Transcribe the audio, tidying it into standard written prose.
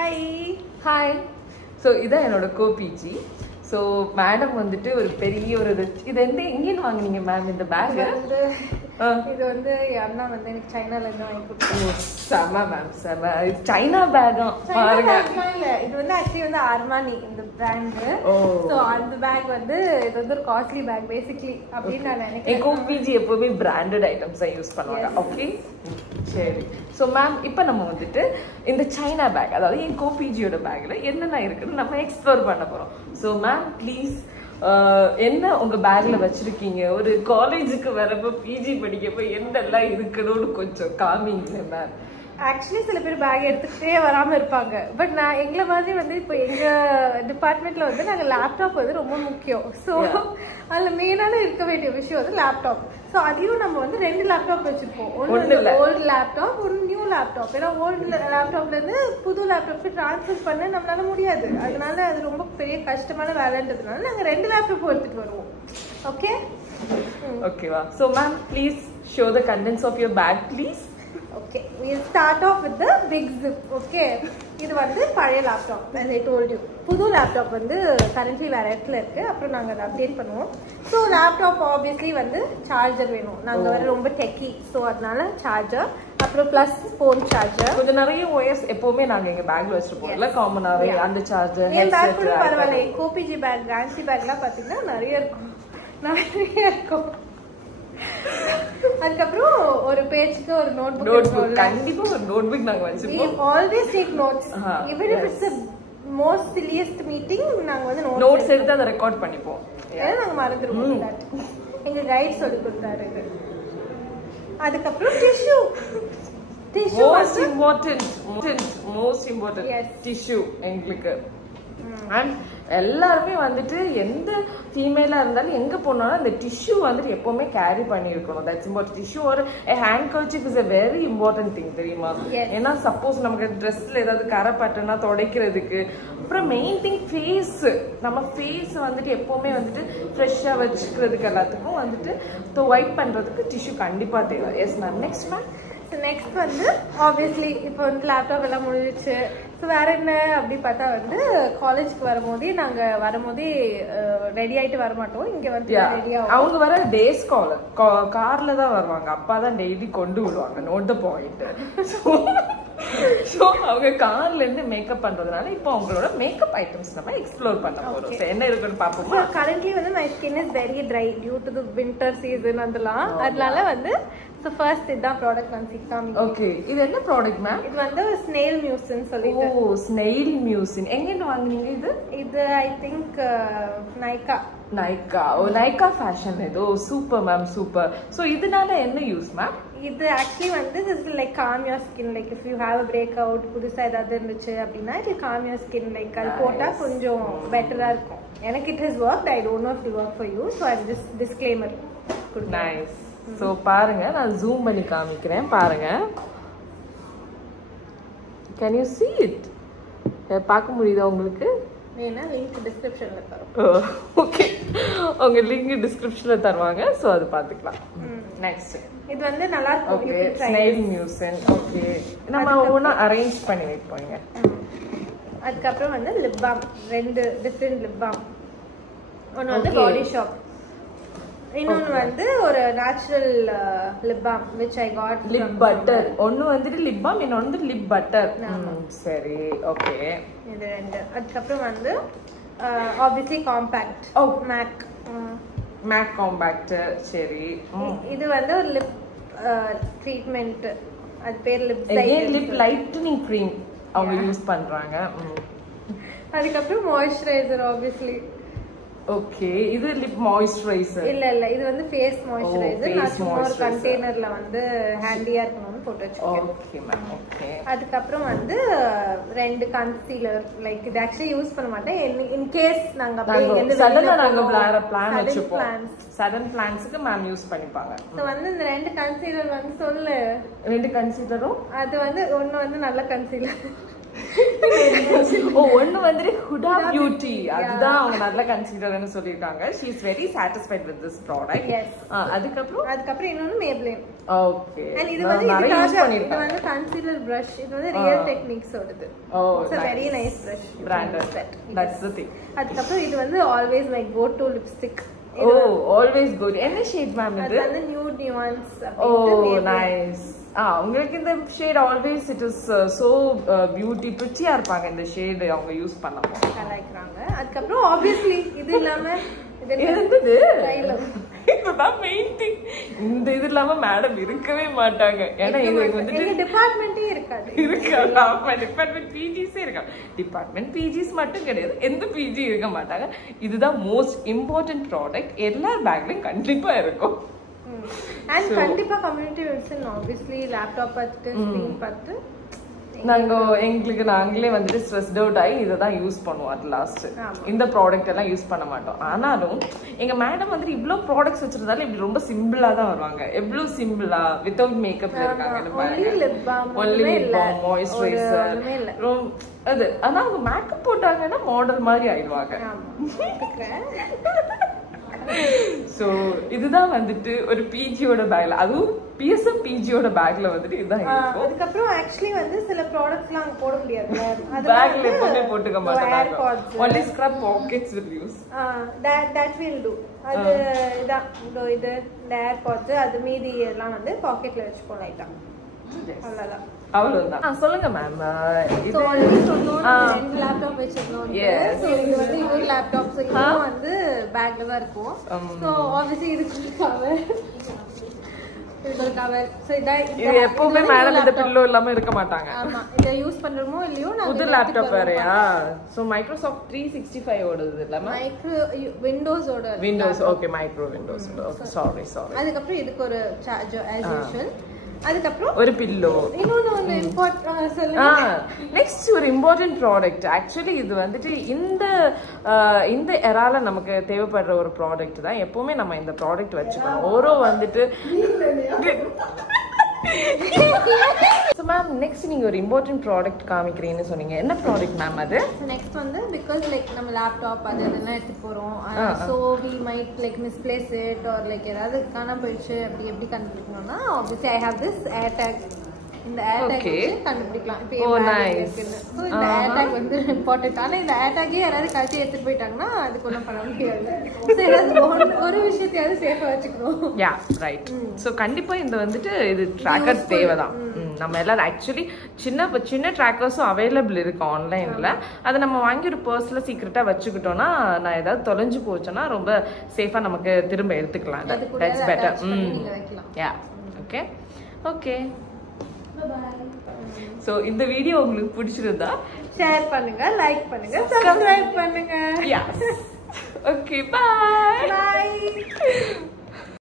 Hi. Hi. So இதான் என்னோட Gopiji. So madam வந்துட்டு ஒரு பெரிய ஒரு இது எந்த எங்கேன்னு வாங்குனீங்க மேம் இந்த பேக்? இது வந்து அண்ணா வந்து எனக்கு சைனால இருந்து வாங்கி கொடுத்தாங்க. செம மேம் செம. இது சைனா பேக் பாருங்க. இல்ல இது வந்து ஆக்சுவலி வந்து அர்மானி இந்த பிராண்ட். சோ அந்த பேக் வந்து இது வந்து ஒரு காஸ்ட்லி பேக் பேசிக்கலி அப்படின்னு நான் நினைக்கிறேன். கோபிஜி எப்பவுமே பிராண்டட் ஐட்டம்ஸ் யூஸ் பண்ணுவாங்க. ஓகே சரி. ஸோ மேம் இப்போ நம்ம வந்துட்டு இந்த சைனா பேக் அதாவது என் கோபிஜியோட பேக்ல என்னென்ன இருக்குன்னு நம்ம எக்ஸ்ப்ளோர் பண்ண போறோம். ஸோ மேம் ப்ளீஸ் என்ன உங்க பேக்ல வச்சிருக்கீங்க? ஒரு காலேஜுக்கு வரப்போ பிஜி படிக்கப்போ என்னெல்லாம் இருக்கணும்னு கொஞ்சம் காமிங்க மேம். ஆக்சுவலி சில பேர் பேக் எடுத்துக்கிட்டே வராம இருப்பாங்க. பட் நான் எங்களை மாதிரி வந்து இப்போ எங்க டிபார்ட்மெண்ட்ல வந்து நாங்க லேப்டாப் வந்து ரொம்ப முக்கியம். ஸோ அதுல மெயினான இருக்க வேண்டிய விஷயம் வந்து லேப்டாப். ஸோ அதையும் நம்ம வந்து 2 லேப்டாப் வச்சிருப்போம். ஒன்று ஓல்டு லேப்டாப், ஒன்று நியூ லேப்டாப். ஏன்னா ஓல்டு லேப்டாப்ல இருந்து புது லேப்டாப்க்கு டிரான்ஸ்ஃபர் பண்ண நம்மளால முடியாது. அதனால அது ரொம்ப பெரிய கஷ்டமான வேலைன்றதுனால நாங்க 2 லேப்டாப் எடுத்துட்டு வருவோம். ஓகே ஓகேவா? So ma'am please show the contents of your bag please. Okay, we'll start off with the big zip. Okay, இது வந்து பழைய laptop. as I told you, புது லேப்டாப் வந்து கரண்ட்லி வேற இடத்துல இருக்கு. அப்புறம் நாங்க அதை அப்டேட் பண்ணுவோம். ஸோ லேப்டாப் ஆப்வியஸ்லி வந்து சார்ஜர் வேணும். நாங்க வர ரொம்ப டெக்கி. ஸோ அதனால சார்ஜர், அப்புறம் பிளஸ் ஃபோன் சார்ஜர். கொஞ்சம் நிறைய ஒயர்ஸ் எப்பவுமே நாங்க எங்க பேக்ல வச்சிருப்போம்ல காமனாவே. அந்த சார்ஜர் என் பேக் கூட பரவாயில்ல. கோபிஜி பேக், கிரான்சி பேக்லாம் பாத்தீங்கன்னா நிறைய இருக்கும். அதுக்கப்புறம் ஒரு பேஜ்க்கு ஒரு நோட்புக். கண்டிப்பா ஒரு நோட்புக் நாங்க வச்சிருப்போம். We always take notes. Even if it's the most silliest meeting, நாங்க வந்து நோட்ஸ் எடுத்து அதை ரெக்கார்ட் பண்ணிப்போம். ஏன்னா நாங்க மறந்துடுவோம். எங்க கைட் சொல்லி கொடுத்தாரு. அதுக்கப்புறம் டிஷ்யூ. most important டிஷ்யூ எங்களுக்கு. அண்ட் எல்லாருமே வந்துட்டு எந்த ஃபீமேலா இருந்தாலும் எங்க போனாலும் அந்த டிஷ்யூ வந்துட்டு எப்பவுமே கேரி பண்ணி இருக்கணும். That's important. டிஷ்யூ ஒரு hand kerchief is a very important thing தெரியுமா? ஏன்னா சப்போஸ் நமக்கு ட்ரெஸ்ல ஏதாவது கரை பட்டுனா துடைக்கிறதுக்கு. அப்புறம் மெயின் திங் ஃபேஸ். நம்ம ஃபேஸ் வந்துட்டு எப்பவுமே வந்துட்டு ஃப்ரெஷ்ஷா வச்சுக்கிறதுக்கு எல்லாத்துக்கும் வந்துட்டு வைப் பண்றதுக்கு டிஷ்யூ கண்டிப்பா தேவை. Yes ma'am. Next ma'am. Next வந்து ஆப்வியஸ்லி இப்போ வந்து லேப்டாப் எல்லாம் முடிஞ்சிச்சு. ஸோ வேற என்ன அப்படி பார்த்தா வந்து காலேஜ்க்கு வரும்போதே நாங்க வரும்போதே ரெடி ஆயிட்டு வர மாட்டோம். இங்க வந்து ரெடியா அவங்க வர டேஸ் கார்ல தான் வருவாங்க. அப்பா தான் டெய்லி கொண்டு விடுவாங்க. Note the point. ஸோ அவங்க கார்ல இருந்து மேக்கப் பண்றதுனால இப்போ அவங்களோட மேக்கப் ஐட்டம்ஸ் நம்ம எக்ஸ்ப்ளோர் பண்ண போறோம். என்ன இருக்குன்னு பாப்போமா? கரண்ட்லி வந்து my skin is very dry due to the winter season. அதனால வந்து So first இதான் ப்ராடக்ட் நான் சிக்காமி. ஓகே, இது என்ன ப்ராடக்ட் மேம்? இது வந்து ஸ்னெயில் மியூசின் சொல்லிட்டு. ஓ, ஸ்னெயில் மியூசின். எங்க இருந்து வாங்குனீங்க இது? இது ஐ திங்க் நைகா. ஓ, நைகா ஃபேஷன் இது. ஓ சூப்பர் மேம், சூப்பர். சோ இதனால என்ன யூஸ் மேம்? இது ஆக்சுவலி வந்து this is like calm your skin, like if you have a breakout புதுசா ஏதாவது இருந்துச்சு அப்படின்னா it will calm your skin, like அது போட்டா கொஞ்சம் பெட்டரா இருக்கும். எனக்கு it has worked. I don't know if it work for you, so I'm just disclaimer. Nice. So பாருங்க, நான் ஜூம் பண்ணி காமிக்கிறேன் பாருங்க. Can you see it? பார்க்க முடியுதா உங்களுக்கு? வேணா லிங்க் டிஸ்கிரிப்ஷன்ல தரோம். ஓகே, உங்க லிங்க் டிஸ்கிரிப்ஷன்ல தருவாங்க. சோ அது பாத்துக்கலாம். நெக்ஸ்ட் இது வந்து நல்லா இருக்கும். Okay, snail mucin. ஓகே, நம்ம ஒண்ணா அரேஞ்ச் பண்ணி வைப்போங்க. அதுக்கப்புறம் வந்து lip balm. 2 different lip balm. ஒன்னு வந்து பாடி ஷாப், இன்னொன்னு வந்து ஒரு natural lip balm which I got lip butter. ஒன்னு வந்து லிப் பாம், இன்னொன்னு வந்து லிப் பட்டர். சரி, ஓகே. இது 2. அதுக்கப்புறம் வந்து obviously compact. ஓ, மேக் காம்பாக்ட். சரி, இது வந்து ஒரு லிப் ட்ரீட்மெண்ட். அது பேர் லிப் லைட்டனிங் க்ரீம் அவங்க யூஸ் பண்றாங்க. அதுக்கப்புறம் மாய்ஸ்சரைசர் ஆப்வியஸ்லி. ஓகே, இது லிப் மாய்ஸ்சரைசர். இல்ல இது வந்து ஃபேஸ் மாய்ஸ்சரைசர். நான் சும்மா ஒரு கண்டெய்னர்ல வந்து ஹேண்டியா இருக்கணும்னு போட்டு வச்சிருக்கேன். Okay ma'am, okay. அதுக்கப்புறம் வந்து 2 கன்சீலர். லைக் இது ஆக்சுவலி யூஸ் பண்ண மாட்டேன். இன் கேஸ் நாங்க அப்படியே சடனா நாங்க பிளான் வச்சிருப்போம். சடன் பிளான்ஸ்க்கு மேம் யூஸ் பண்ணிப்பாங்க. சோ வந்து இந்த 2 கன்சீலர் வந்து சொல்லு. 2 கன்சீலரும் அது வந்து ஒன்னு வந்து நல்ல கன்சீலர், ஓ ஒன்னு வந்து Huda Beauty அதுதான் அவங்க நல்ல கன்சிடர்னு சொல்லிருக்காங்க. she is very satisfied with this product. அதுக்கப்புறம் இன்னொன்னு Maybelline. ஓகே and இது வந்து இது வந்து concealer brush. இது வந்து Real Techniques ஓடது. It's a very nice brush. Branded. That's the thing. அதுக்கப்புறம் இது வந்து always my go to lipstick. always good. என்ன ஷேட் மேம் இது? அது வந்து nude nuance. Nice. உங்களுக்கு இந்த shade always it is so beauty பிரிட்டியா இருப்பாங்க இந்த ஷேட் அவங்க யூஸ் பண்ணும்போது கலாய்க்கறாங்க. அதுக்கப்புறம் obviously இது இல்லாம என்னது இதுதான் மெயின் திங். இந்த இது இல்லாம மேடம் இருக்கவே மாட்டாங்க. ஏன்னா இது வந்து டிபார்ட்மெண்டே இருக்காது. டிபார்ட்மெண்ட் பிஜிஸே இருக்காங்க. டிபார்ட்மெண்ட் பிஜிஸ் மட்டும் கிடையாது, எந்த பிஜி இருக்க மாட்டாங்க. இதுதான் மோஸ்ட் இம்பார்ட்டன்ட் ப்ராடக்ட். எல்லா பேக்லயும் கண்டிப்பா இருக்கும். and கண்டிப்பா கம்யூனிட்டி வெப்சைட் obviously லேப்டாப் பார்த்து ஸ்கிரீன் பார்த்து நாங்களே வந்துட்டு ஸ்ட்ரெஸ்ட் அவுட் ஆகி இதை தான் யூஸ் பண்ணுவோம். அட் லாஸ்ட் இந்த ப்ராடக்ட் எல்லாம் யூஸ் பண்ண மாட்டோம். ஆனாலும் எங்க மேடம் வந்துட்டு இவ்வளவு ப்ராடக்ட்ஸ் வச்சிருந்தாலும் இப்படி ரொம்ப சிம்பிளா தான் வருவாங்க. எவ்வளவு சிம்பிளா வித்தவுட் மேக்கப்ல இருக்காங்க. ஒன்லி லிப் பாம், மாய்ஸ்சரைசர், அது ஆனா அவங்க மேக்கப் போட்டாங்கன்னா மாடல் மாதிரி ஆயிடுவாங்க. சோ இதுதான் வந்துட்டு ஒரு பிஜியோட பேக்ல, அதுவும் பிஎஸ்எம் பிஜியோட பேக்ல வந்துட்டு இதுதான் இருக்கும். அதுக்கப்புறம் ஆக்சுவலி வந்து சில ப்ராடக்ட்ஸ்லாம் அங்க போட முடியாது. பேக்ல எப்பவுமே போட்டுக்க மாட்டாங்க. only scrub pockets will use. that will do. அது இதான் இது இந்த ஏர்பாட்ஸ் அது மீதி எல்லாம் வந்து பாக்கெட்ல வச்சுப்போம் லைட்டா. அவ்வளவுதான். அவ்வளவுதான். சொல்லுங்க மேம். இது சொன்னோம் ரெண்டு லேப்டாப் வச்சிருந்தோம். சோ இது வந்து இன்னொரு லேப்டாப். சோ இது வந்து பேக்ல தான் இருக்கும். சோ obviously இதுக்கு கவர் சோ இது எப்பவுமே மேடம் இந்த பில்லோ இல்லாம இருக்க மாட்டாங்க. ஆமா இத யூஸ் பண்றோமோ இல்லையோ நான் புது லேப்டாப் வேறயா? சோ மைக்ரோசாஃப்ட் 365 ஓடுது இல்ல மேம்? விண்டோஸ் ஓட Windows. Okay micro Windows. Okay sorry. அதுக்கப்புறம் இதுக்கு ஒரு சார்ஜர் as usual. அதுக்கப்புறம் ஒரு பில்லோ. இன்னொன்னு வந்து இம்பார்ட்டன்ட் சொல்லுங்க. நெக்ஸ்ட் ஒரு இம்பார்ட்டன்ட் ப்ராடக்ட். ஆக்சுவலி இது வந்துட்டு இந்த எரால நமக்கு தேவைப்படுற ஒரு ப்ராடக்ட் தான். எப்பவுமே நம்ம இந்த ப்ராடக்ட் வச்சுக்கணும். ஓரோ வந்துட்டு So ma'am, next நீங்க ஒரு இம்பார்ட்டன்ட் ப்ராடக்ட் காமிக்கிறீங்கன்னு சொன்னீங்க. என்ன ப்ராடக்ட் மேம் அது? நெக்ஸ்ட் வந்து because like நம்ம லேப்டாப் அது அதெல்லாம் எடுத்து போறோம். So we might like misplace it or like ஏதாவது காணாம போயிடுச்சு அப்படி எப்படி கண்டுபிடிக்கணும்னா obviously I have this AirTag. இந்த AirTag வச்சு கண்டுபிடிக்கலாம். இப்போ so இந்த AirTag வந்து இம்பார்ட்டன்ட். ஆனா இந்த AirTag யாராவது கழட்டி எடுத்துட்டு போயிட்டாங்கன்னா அதுக்கு ஒன்றும் பண்ண முடியாது. ஒரு விஷயத்தையாவது சேஃபா வச்சுக்கணும். Yeah right. ஸோ கண்டிப்பா இந்த வந்துட்டு இது ட்ராக்கர் தேவைதான். நம்ம எல்லாரும் ஆக்சுவலி சின்ன ட்ராக்கர்ஸும் அவைலபிள் இருக்கு ஆன்லைன்ல. அதை நம்ம வாங்கி ஒரு பர்ஸ்ல சீக்கிரட்டா வச்சுக்கிட்டோம்னா நான் ஏதாவது தொலைஞ்சு போச்சுன்னா ரொம்ப சேஃபா நமக்கு திரும்ப எடுத்துக்கலாம். That's better. Yeah okay okay. So இந்த வீடியோ உங்களுக்கு பிடிச்சிருந்தா ஷேர் பண்ணுங்க, லைக் பண்ணுங்க, சப்ஸ்கிரைப் பண்ணுங்க. Yes. Okay, bye. Bye.